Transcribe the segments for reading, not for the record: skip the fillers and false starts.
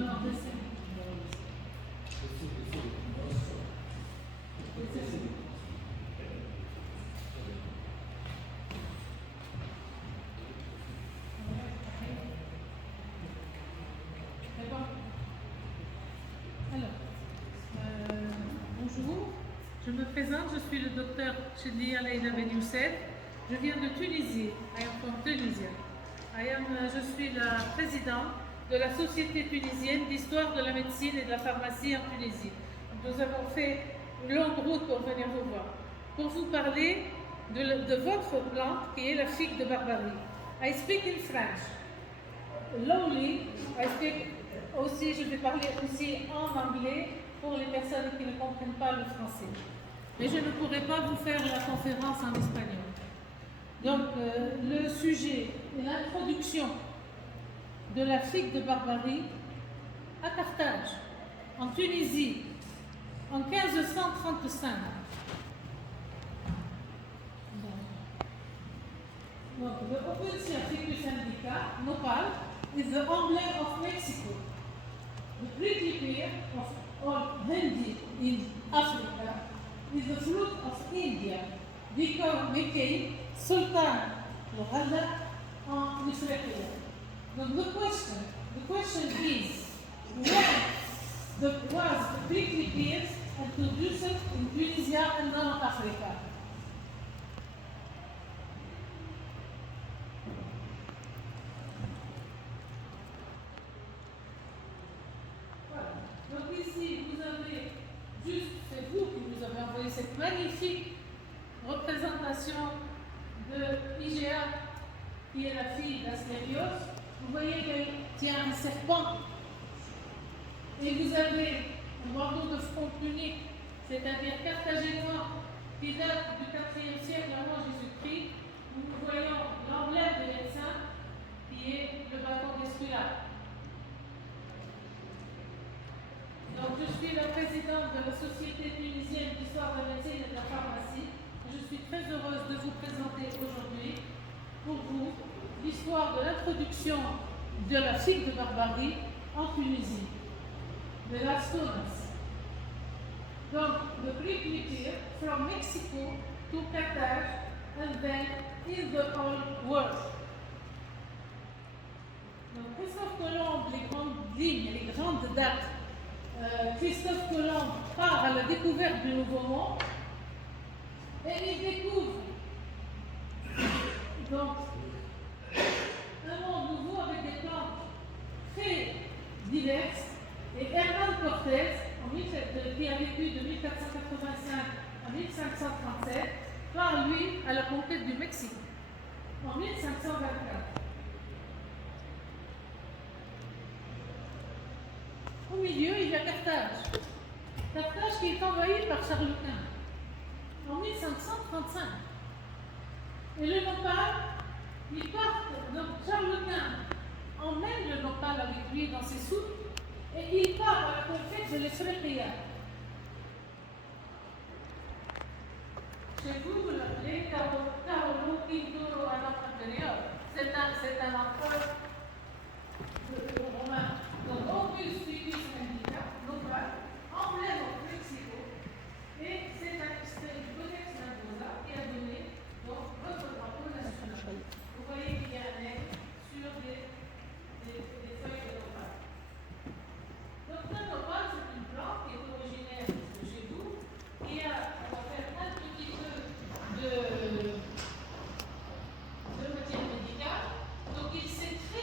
non, je sais. Bonjour, je me présente, je suis le docteur Chedlia Leïla Ben Youssef. Je viens de Tunisie. I am from Tunisia. Je suis la présidente de la Société tunisienne d'histoire de la médecine et de la pharmacie en Tunisie. Nous avons fait une longue route pour venir vous voir, pour vous parler de votre plante qui est la figue de Barbarie. I speak in French. Lowly, I speak aussi, je vais parler aussi en anglais pour les personnes qui ne comprennent pas le français. Mais je ne pourrai pas vous faire la conférence en espagnol. Donc, le sujet est l'introduction de la figue de Barbarie à Carthage, en Tunisie, en 1535. Donc, le Opuntia ficus indica, nopal, is the emblem of Mexico. The prickly pear of all Hindi in Africa is the fruit of India, became Sultan Muhammad en Israël. Donc, the question is, when was the prickly pears introduced in Tunisia and North Africa? Donc ici, vous avez c'est vous qui nous avez envoyé cette magnifique représentation de IGA, qui est la fille d'Astérios. Vous voyez qu'elle tient un serpent. Et vous avez un bandeau de front unique, c'est-à-dire carthaginois, qui date du IVe siècle avant Jésus-Christ. Nous voyons l'emblème des médecins, qui est le bâton d'Esculape. Donc, je suis la présidente de la Société tunisienne d'histoire de la médecine et de la pharmacie. Je suis très heureuse de vous présenter aujourd'hui, pour vous, l'histoire de l'introduction de la figue de Barbarie en Tunisie, de las Tunas. Donc, the prickly pear from Mexico to Carthage and then in the whole world. Donc, Christophe Colomb, les grandes lignes, les grandes dates. Christophe Colomb part à la découverte du Nouveau Monde et il découvre donc un monde nouveau avec des plantes très diverses. Et Hernán Cortés, qui a vécu de 1485 à 1537, part lui à la conquête du Mexique en 1524. Au milieu, il y a Carthage. Carthage qui est envahie par Charles Quint en 1535. Et le nopal, il part, donc Charles Quint emmène le nopal avec lui dans ses soupes et il part à la conquête de l'Efréria. Chez vous, vous l'appelez Carolo Quinturo à notre intérieur. C'est un empereur romain. Donc, Auguste Ficus Indica, nopal, emblème au Mexico, et c'est le Codex Mendoza qui a donné donc votre drapeau national. Vous voyez qu'il y a un aigle sur des feuilles de nopal. Donc, le nopal, c'est une plante qui est originaire de chez vous, qui a, on va faire un petit peu de matière médicale. Donc, il s'est très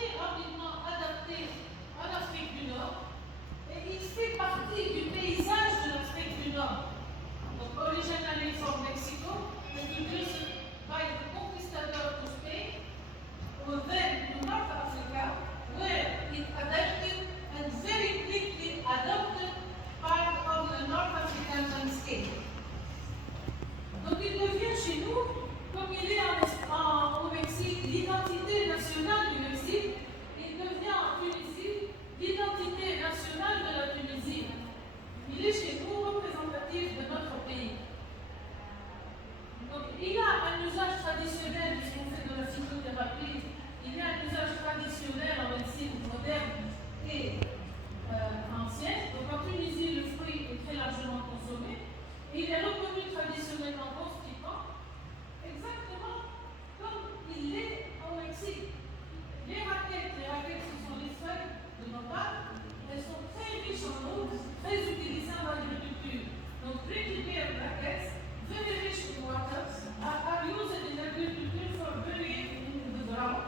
très utilisés en agriculture. Donc, prickly pear brackets, very rich in water, are used in agriculture for burying in the ground.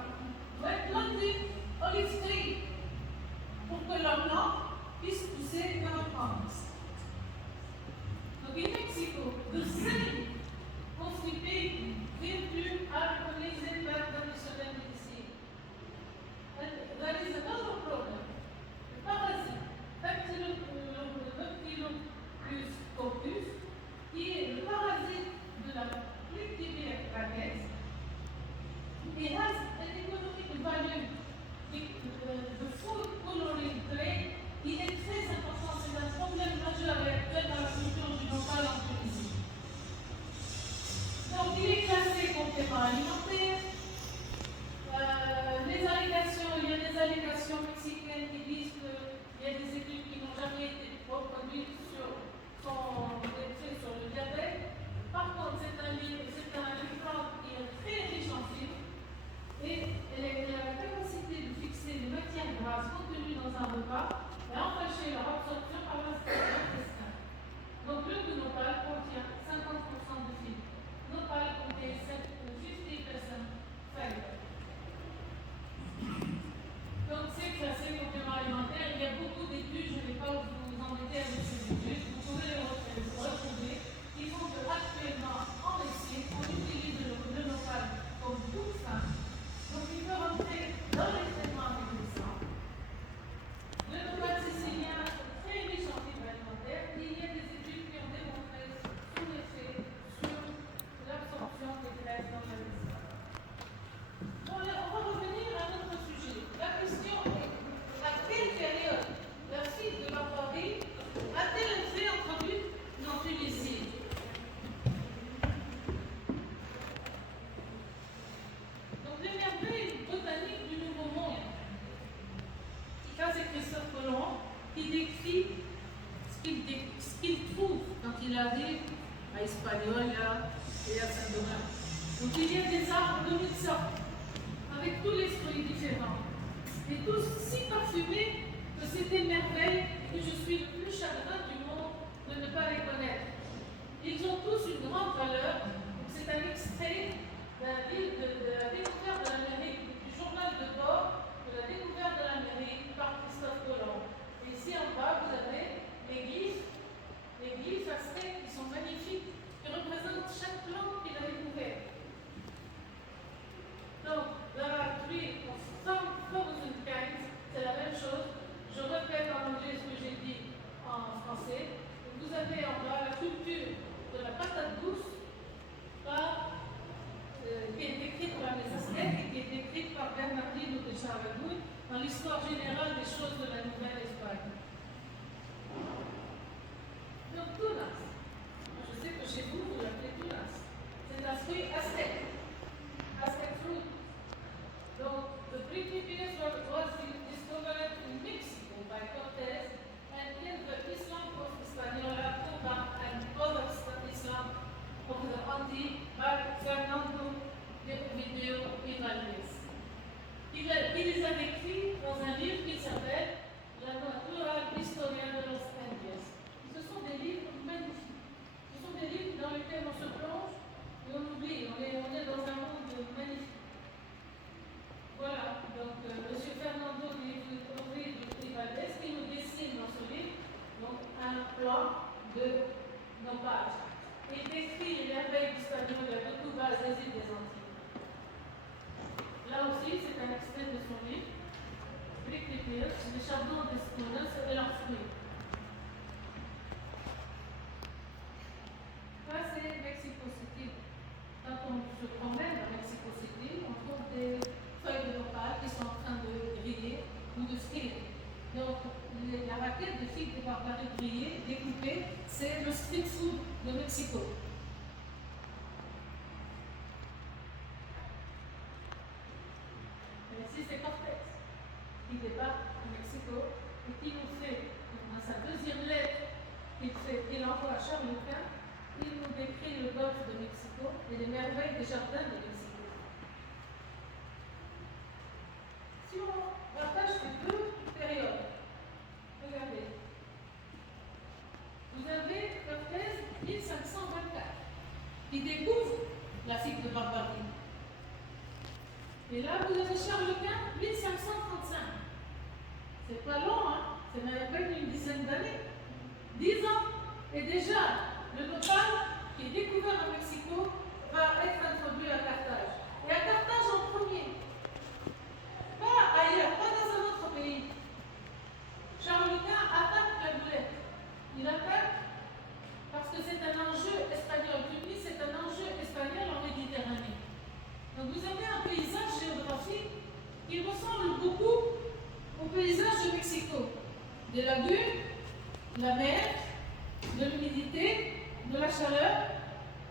When planting olive tree, pour que leur plante puisse pousser dans le France. Donc, in Mexico, the same coffee pig virtue are recognized by traditional medicine. And there is another problem. The parasite, Bacillus coccus, qui est le parasite de la prickly pear brackets. It has an economic value. The food coloring trade, il est très important, c'est un problème majeur actuel dans la culture du local en Tunisie. Donc il est classé complément alimentaire. Les allégations, il y a des allégations mexicaines qui disent qu'il y a des études qui n'ont jamais été reproduites sur son effet sur le diabète. Par contre, c'est un plante qui est très riche en fibres et elle a la capacité de fixer les matières grasses contenues dans un repas et empêcher leur absorption par l'intestin. Donc le nopal contient 50% de fibres. Nopal contient 50% fibre. Donc c'est classé complément alimentaire. Il y a beaucoup d'études, je ne vais pas vous embêter avec ces études, vous pouvez les retrouver. Qui font qu'actuellement, en médecine, on utilise le nopal comme toute fin. Donc il peut rentrer dans les traitements médicaux. Le nopal sicilien est très riche en fibres alimentaires et il y a des études qui ont démontré son effet sur l'absorption des graisses dans la médecine. Bon, là, on va revenir à notre sujet. La question est à quelle période la fibre de l'appareil a-t-elle été introduite en Tunisie? Donc les merveilles botaniques du Nouveau Monde. Ça c'est Christophe Colomb qui décrit ce qu'il trouve quand il arrive à Hispaniola et à Saint-Domingue. Donc il y a des arbres de 1000 sortes, avec tous les fruits différents, et tous si parfumés que c'est des merveilles et que je suis le plus chagrin du monde de ne pas les connaître. Ils ont tous une grande valeur. C'est un extrait d'un livre de la découverte de l'Amérique, du journal de bord de la découverte de l'Amérique par Christophe Colomb. Et ici en bas, vous avez les glyphes aztèques qui sont magnifiques, qui représentent chaque plante qu'il a découvert. Donc, there are 3,000 kinds, c'est la même chose. Je répète en anglais ce que j'ai dit en français. Et vous avez en bas la culture de la patate douce qui est décrite par les Aztèques et qui est décrite par Bernardino de Sahagún dans l'histoire générale des choses de la Nouvelle-Espagne. Donc, tunas. Je sais que chez vous, vous l'appelez tunas. C'est un fruit aztèque. Aztec fruit. Donc, the prickly pear was discovered in Mexico by Cortés and in the Islam of Hispaniola, Cuba, and other Islam of the Andes by Fernando de Oviedo y Valdés. Il les a décrits dans un livre qui s'appelle La Natural Historia de los Andes. Ce sont des livres magnifiques. Ce sont des livres dans lesquels on se plonge et on oublie. On est dans un monde magnifique. Voilà, donc M. Fernando de Valdés qui nous dessine dans ce livre donc, un plan de nopal. Il décrit les merveilles d'Hispaniola, de Cuba, des îles des Antilles. Là aussi, c'est un extrait de son livre, Prickly Pears, les chardons d'Espinosa et leurs fruits. Ça, c'est Mexico City. Quand on se promène dans Mexico City, on trouve des feuilles de nopal qui sont en train de griller ou de scaler. Donc, la raquette de figues de barbarie grillées, découpées, c'est le street food de Mexico. Et ici, c'est Cortés qui débarque au Mexico et qui nous fait, dans sa deuxième lettre qu'il envoie à Charles Quint, il nous décrit le golfe de Mexico et les merveilles des jardins de Mexico. Si on rattache les deux périodes, regardez. C'est pas long, hein? C'est même à peine une dizaine d'années. 10 ans. Et déjà, le nopal, qui est découvert au Mexico, va être introduit à Carthage. Et à Carthage en premier. Pas ailleurs, pas dans un autre pays. Charles Quint attaque la boulette. Il attaque parce que c'est un enjeu espagnol. Tunis, c'est un enjeu espagnol en Méditerranée. Donc vous avez un paysage géographique qui ressemble beaucoup au paysage de Mexico. Des lagunes, de la mer, de l'humidité, de la chaleur.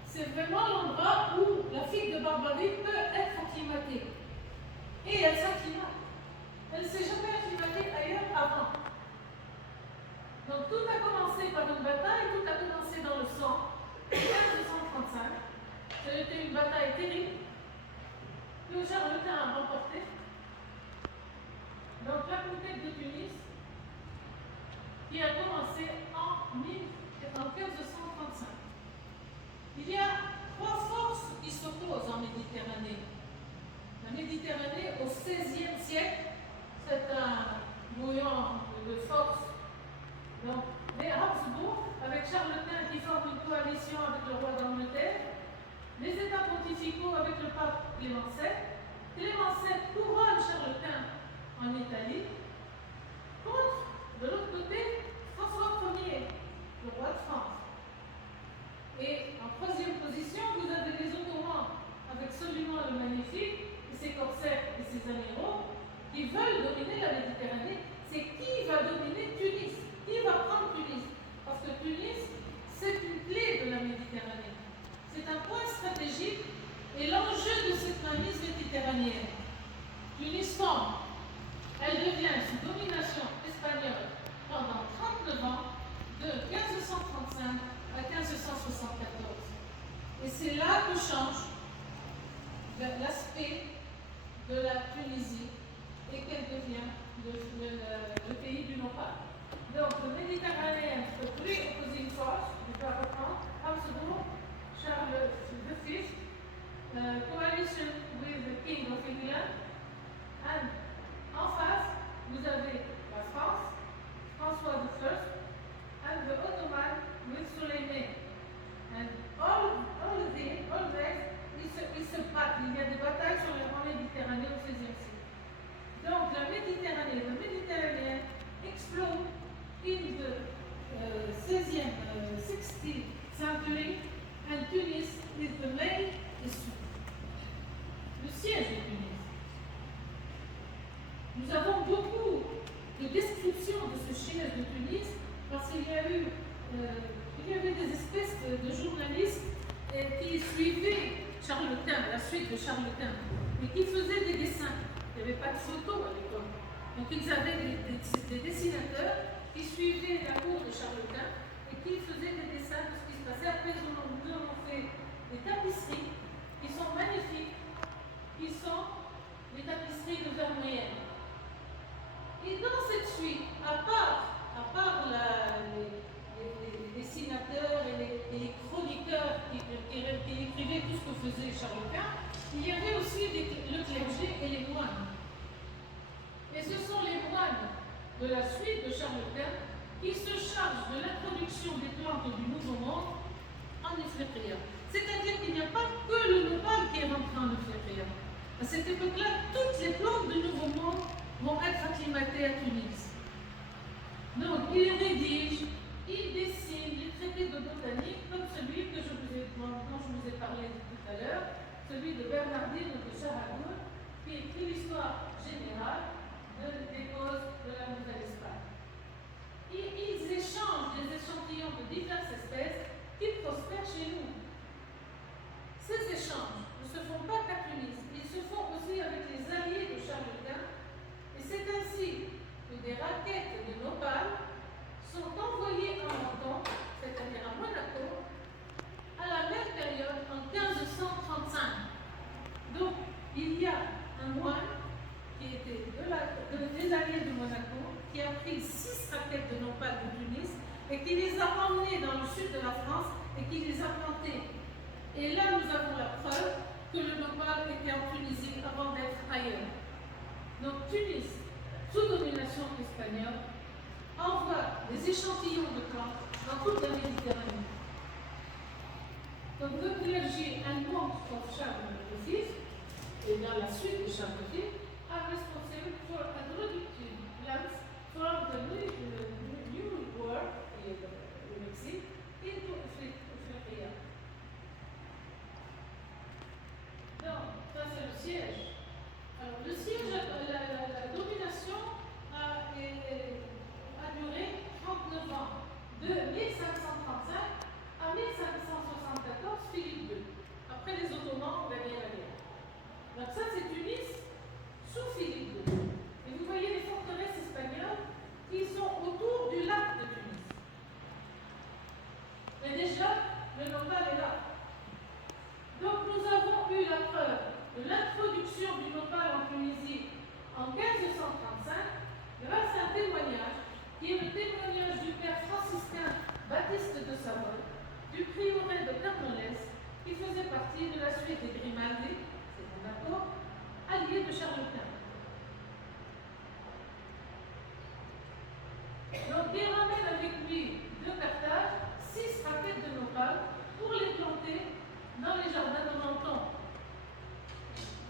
C'est vraiment l'endroit où la figue de Barbadie peut être acclimatée. Et elle s'acclimate. Elle ne s'est jamais acclimatée ailleurs avant. Donc tout a commencé par une bataille, tout a commencé dans le sang, en 1535. Ça a été une bataille terrible que Charles Quint a remportée. Donc la conquête de Tunis, qui a commencé en 1535. Il y a 3 forces qui s'opposent en Méditerranée. La Méditerranée, au XVIe siècle, c'est un bouillon de force. Donc, les Habsbourg, avec Charles Quint qui forment une coalition avec le roi d'Angleterre, les États pontificaux avec le pape Clément VII. Clément VII couronne Charles Quint en Italie, contre, de l'autre côté, François Ier, le roi de France. Et en 3e position, vous avez les Ottomans avec Soliman le Magnifique, et ses corsaires et ses amiraux, qui veulent dominer la Méditerranée. C'est qui va dominer Tunis? Qui va prendre Tunis? Parce que Tunis, c'est une clé de la Méditerranée. C'est un point stratégique et l'enjeu de cette mainmise méditerranéenne. Tunis tombe. Elle devient sous domination espagnole pendant 39 ans, de 1535 à 1574. Et c'est là que change l'aspect de la Tunisie et qu'elle devient le pays du nopal. Donc, le Méditerranéen peut plus opposer une force, je vais reprendre, Habsbourg, Charles V, coalition with the King of England, and en face, vous avez la France, François I, and the Ottoman with Soleiman. And all these, ils se battent. Il y a des batailles sur la Méditerranée au XVIe siècle. Donc la Méditerranée, le Méditerranéen explose in the 16th century, and Tunis is the main issue. Le siège de Tunis. Nous avons beaucoup de descriptions de ce siège de Tunis parce qu'il y avait des espèces de journalistes qui suivaient Charles Quint, la suite de Charles Quint, et qui faisaient des dessins. Il n'y avait pas de photos à l'époque. Donc ils avaient des dessinateurs qui suivaient la cour de Charles Quint et qui faisaient des dessins de ce qui se passait. Après, nous avons fait des tapisseries qui sont magnifiques, qui sont les tapisseries de Vermeer. Et dans cette suite, à part les dessinateurs et les chroniqueurs qui écrivaient tout ce que faisait Charles Quint, il y avait aussi le clergé et les moines. Et ce sont les moines de la suite de Charles Quint qui se chargent de l'introduction des plantes du Nouveau Monde en Ifriqiya. C'est-à-dire qu'il n'y a pas que le nopal qui est rentré en Ifriqiya. À cette époque-là, toutes les plantes du Nouveau Monde vont être acclimatées à Tunis. Donc, il rédige, il dessine les traités de botanique comme celui dont je vous ai parlé tout à l'heure, celui de Bernardine de Sahagún, qui écrit l'histoire générale des causes de la Nouvelle-Espagne. Ils échangent des échantillons de diverses espèces qui prospèrent chez nous. Ces échanges ne se font pas qu'à Tunis, ils se font aussi avec les alliés de Charles Quint, et c'est ainsi que des raquettes de nopal sont envoyées en Menton, c'est-à-dire à Monaco, à la même période, en 1535. Donc, il y a un moine qui était des alliés de Monaco, qui a pris 6 raquettes de nopal de Tunis et qui les a emmenées dans le sud de la France et qui les a plantées. Et là, nous avons la preuve que le nopal était en Tunisie avant d'être ailleurs. Donc, Tunis, sous domination espagnole envoie des échantillons de plantes dans toute la Méditerranée. Donc le clergy and monks of Charles V, et dans la suite de Charles V, are responsible for introducing plants from the New World, le Mexique, into Africa. Donc, ça c'est le siège. Alors, le siège, la domination a duré 39 ans, de 1535 à 1574, Philippe II. Après les Ottomans ont gagné la guerre. Donc ça c'est Tunis sous Philippe II. Et vous voyez les forteresses espagnoles qui sont autour du lac de Tunis. Mais déjà, le nopal est là. Donc nous avons eu la preuve de l'introduction du nopal en Tunisie en 1535 grâce à un témoignage qui est le témoignage du père franciscain Baptiste de Savoie, du prieuré de Carnoles, qui faisait partie de la suite des Grimaldi, c'est Monaco, allié de Charles Quint. Donc il ramène avec lui de Carthage 6 raquettes de nopal pour les planter dans les jardins de Menton.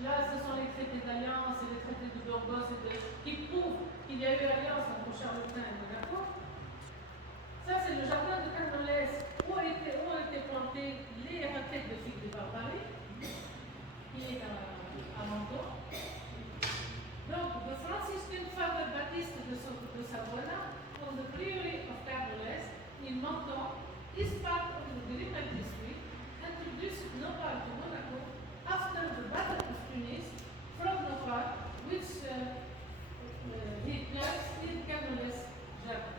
Là, ce sont les traités d'alliance et les traités de Burgos qui prouvent qu'il y a eu alliance entre Charles Quint et Monaco. Ça, c'est le jardin de Carnoles où ont été plantées les raquettes de figues de Barbarie, qui est à Menton. Donc, the Franciscan Father Baptiste de Savona, from the priory of Carnoles in Menton, is part of the Grimaldi Suite, introduced nopal to Monaco after the Battle of Tunis from nopal, which he placed in Carnoles jardin.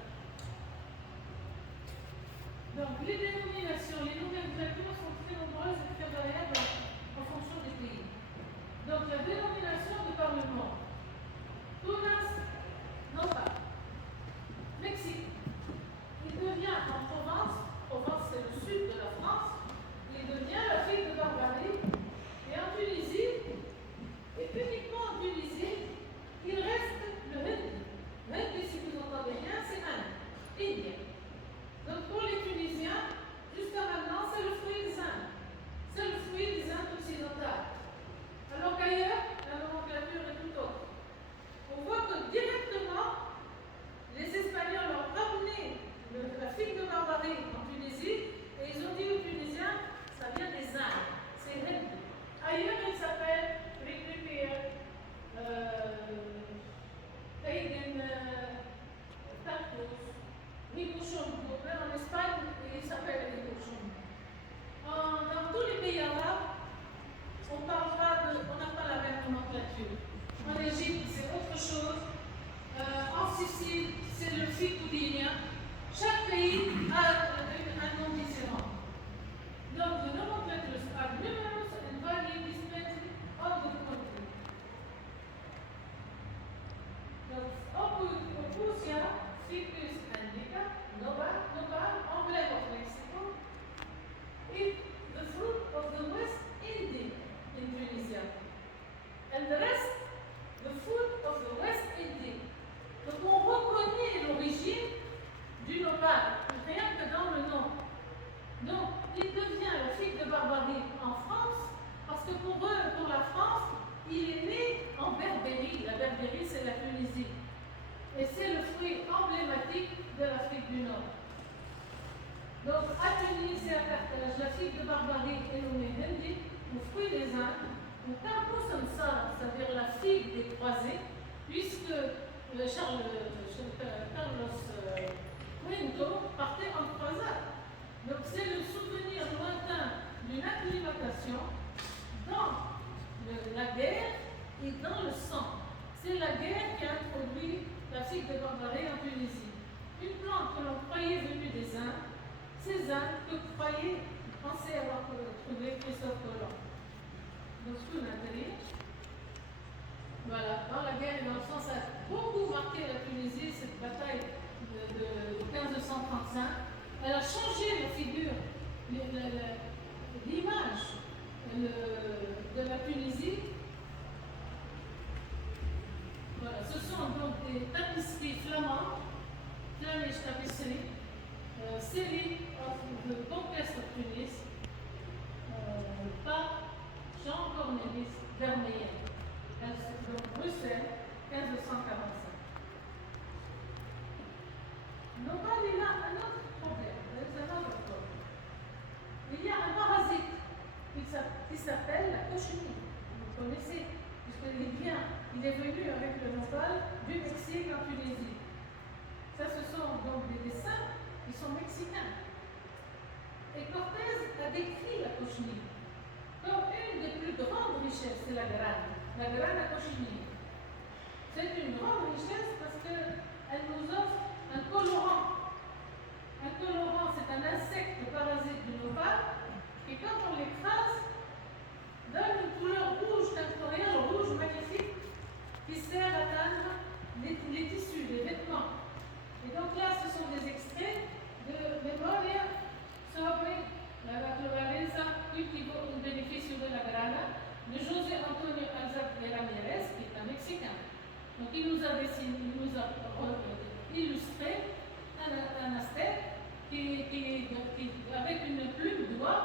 Donc, les dénominations, les nomenclatures sont très nombreuses et très variables en fonction des pays. Donc, la dénomination du Parlement. Tunas, nopal. Mexique. Il devient en Provence c'est le sud de la France, il devient la figue de Barbarie. Et en Tunisie, et uniquement en Tunisie, il reste le hindi. Hindi, si vous entendez bien, c'est Inde, indien. Donc pour les Tunisiens, jusqu'à maintenant, c'est le fruit des Indes. C'est le fruit des Indes occidentales. Alors qu'ailleurs, la nomenclature est tout autre. On voit que directement, les Espagnols ont ramené la figue de Barbarie en Tunisie et ils ont dit aux Tunisiens, ça vient des Indes, c'est hindi. Ailleurs, il s'appelle Ricripir, Hayden Tactus, Ricuchongo. En Espagne, il s'appelle Ricuchongo. Dans tous les pays arabes, on n'a pas la même nomenclature. En Égypte, c'est autre chose. En Sicile, c'est le ficudinien. Chaque pays a un nom différent. Donc, the nomenclatures are numerous and vary depending on the country. Donc, Opusia, Ficus indica, nopal, emblem of Mexico, is the fruit of the West Indies in Tunisia. And the rest, the fruit of the West Indies. Donc, on reconnaît l'origine du nopal, rien que dans le nom. Donc, il devient la figue de Barbarie en France, parce que pour eux, pour la France, il est né en Berbérie. La Berbérie, c'est la Tunisie. Et c'est le fruit emblématique de l'Afrique du Nord. Donc, à Tunis et à Carthage, la figue de Barbarie est nommée hindi, le fruit des Indes, ou Carpus Samsa, c'est-à-dire la figue des croisés, puisque Carlos Quinto partait en croisade. Donc c'est le souvenir lointain d'une acclimatation dans la guerre et dans le sang. C'est la guerre qui a introduit la figue de Barbarie en Tunisie. Une plante que l'on croyait venue des Indes, ces Indes que pensaient avoir trouvé Christophe Colomb. Donc tout l'intérieur. Voilà, dans la guerre et dans le sang, ça a beaucoup marqué la Tunisie, cette bataille de 1535. Elle a changé la figure, l'image de la Tunisie. Voilà, ce sont donc des tapisseries fleurs Flemish tapisserie, série of the Conquest of Tunis, par Jean Cornelis Vermeyen, donc Bruxelles, 1545. Nopal, il a un autre problème, il y a un parasite qui s'appelle la cochenille. Vous connaissez, puisqu'il est venu avec le Nopal du Mexique en Tunisie. Ça, ce sont donc des dessins qui sont mexicains. Et Cortés a décrit la cochenille comme une des plus grandes richesses, c'est la grana cochenille. C'est une grande richesse parce qu'elle nous offre un colorant. Un colorant, c'est un insecte parasite du nopal qui, quand on l'écrase, donne une couleur rouge, un rouge magnifique qui sert à teindre les tissus, les vêtements. Et donc là, ce sont des extraits de Memoria sobre la naturaleza cultivo un beneficio de la grana de José Antonio Alzate Ramírez, qui est un Mexicain. Donc il nous a illustré un aztèque qui, avec une plume d'oie,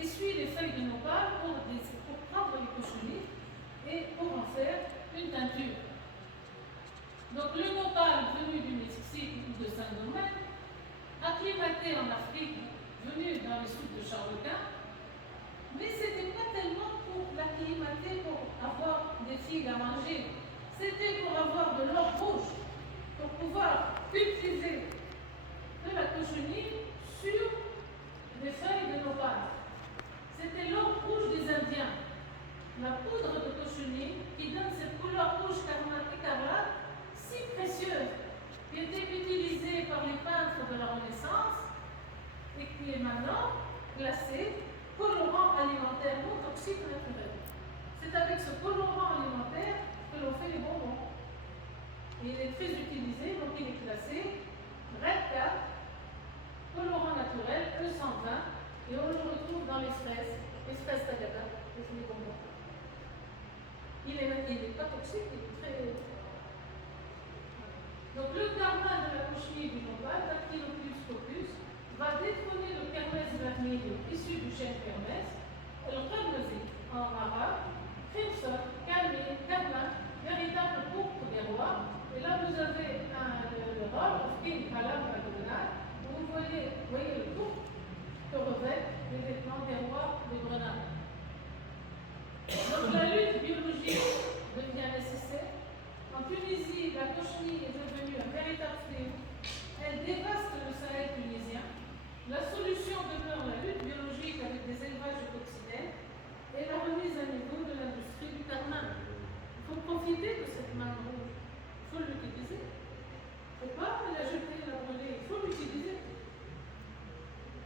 essuie les feuilles de nopal pour prendre les cochenilles et pour en faire une teinture. Donc le nopal venu du Mexique ou de Saint-Domingue, acclimaté en Afrique, venu dans les soupes de Charles Quint, mais ce n'était pas tellement pour l'acclimater pour avoir des figues à manger, c'était pour avoir de l'or rouge, pour pouvoir utiliser de la cochenille sur des feuilles de nopal. C'était l'or rouge des Indiens, la poudre de cochenille qui donne cette couleur rouge écarlate si précieuse, qui était utilisée par les peintres de la Renaissance et qui est maintenant classée colorant alimentaire non toxique naturel. C'est avec ce colorant alimentaire que l'on fait les bonbons. Et il est très utilisé, donc il est classé Red 4, colorant naturel, E120, et on le retrouve dans les fraises tagada, les bonbons. Il n'est pas toxique, il est très... Donc le karma de la cochenille du nopal, Dactylopus scopus, va détrôner le kermès vermilleux issu du chêne kermès, le carmesé en arabe, crimson, calmé, carmin, véritable pourpre des rois. Et là vous avez le rôle of King Halam Adonai, où vous voyez le pourpre que revêtent les vêtements des rois de Grenade. Donc la lutte biologique devient nécessaire. En Tunisie, la cochenille est devenue un véritable fléau. Elle dévaste le Sahel tunisien. La solution demeure la lutte biologique avec des élevages coccinelles et la remise à niveau de l'industrie du carmin. Il faut profiter de cette main rouge. Il faut l'utiliser. Il ne faut pas la jeter, la brûler. Il faut l'utiliser.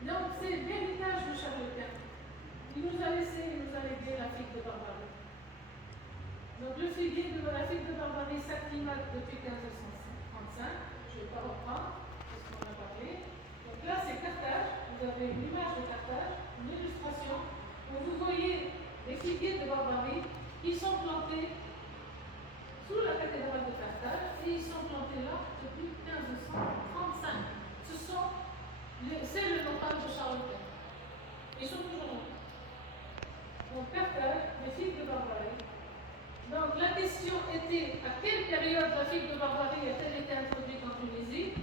Donc c'est l'héritage de Charles Quint. Il nous a légué la figue de Barbarie. Donc le figuier de la figue de Barbarie s'acclimate depuis 1535. Je ne vais pas reprendre, parce qu'on a parlé. Donc là c'est Carthage, vous avez une image de Carthage, une illustration, où vous voyez les figuiers de Barbarie qui sont plantés sous la cathédrale de Carthage, et ils sont plantés là depuis 1535. C'est le nopal de Charles Quint. Ils sont toujours là. Donc Carthage, les figues de Barbarie. Donc la question était à quelle période la figue de Barbarie a-t-elle été introduite en Tunisie?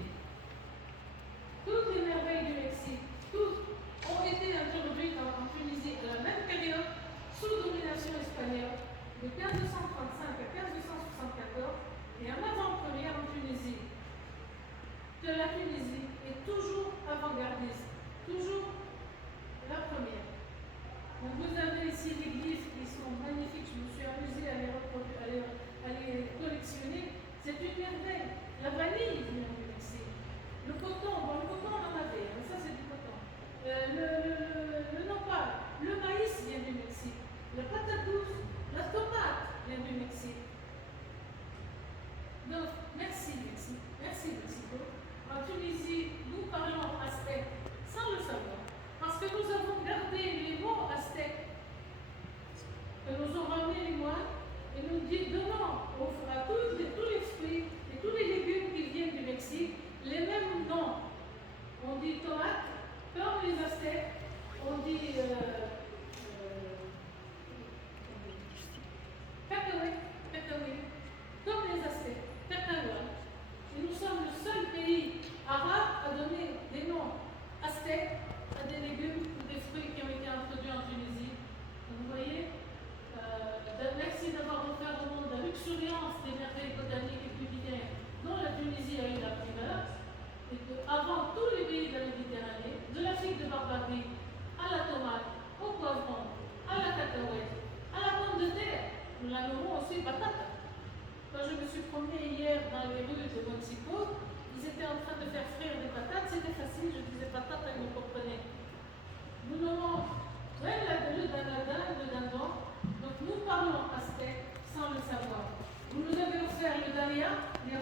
Toutes les merveilles du Mexique, toutes ont été introduites en Tunisie à la même période, sous domination espagnole, de 1535 à 1574, et en avant-première en Tunisie. Que la Tunisie est toujours avant-gardiste, toujours la première. Donc vous avez ici les glyphes qui sont magnifiques, je me suis amusée à les collectionner. C'est une merveille. La vanille vient du Mexique. Le coton, le coton on en avait, mais ça c'est du coton. Le nopal, le maïs vient du Mexique. La patate douce, la tomate vient du Mexique. Donc merci Mexique, merci Mexico. En Tunisie, nous parlons aztèque sans le savoir. Parce que nous avons gardé les mots aztèques que nous ont ramenés les moines et nous donnons à tous les fruits et tous les légumes qui viennent du Mexique. Mexico, ils étaient en train de faire frire des patates, c'était facile, je disais patates, elles me comprenaient. Nous nommons le dindon, donc nous parlons aztèque sans le savoir. Vous nous avez offert le dahlia, les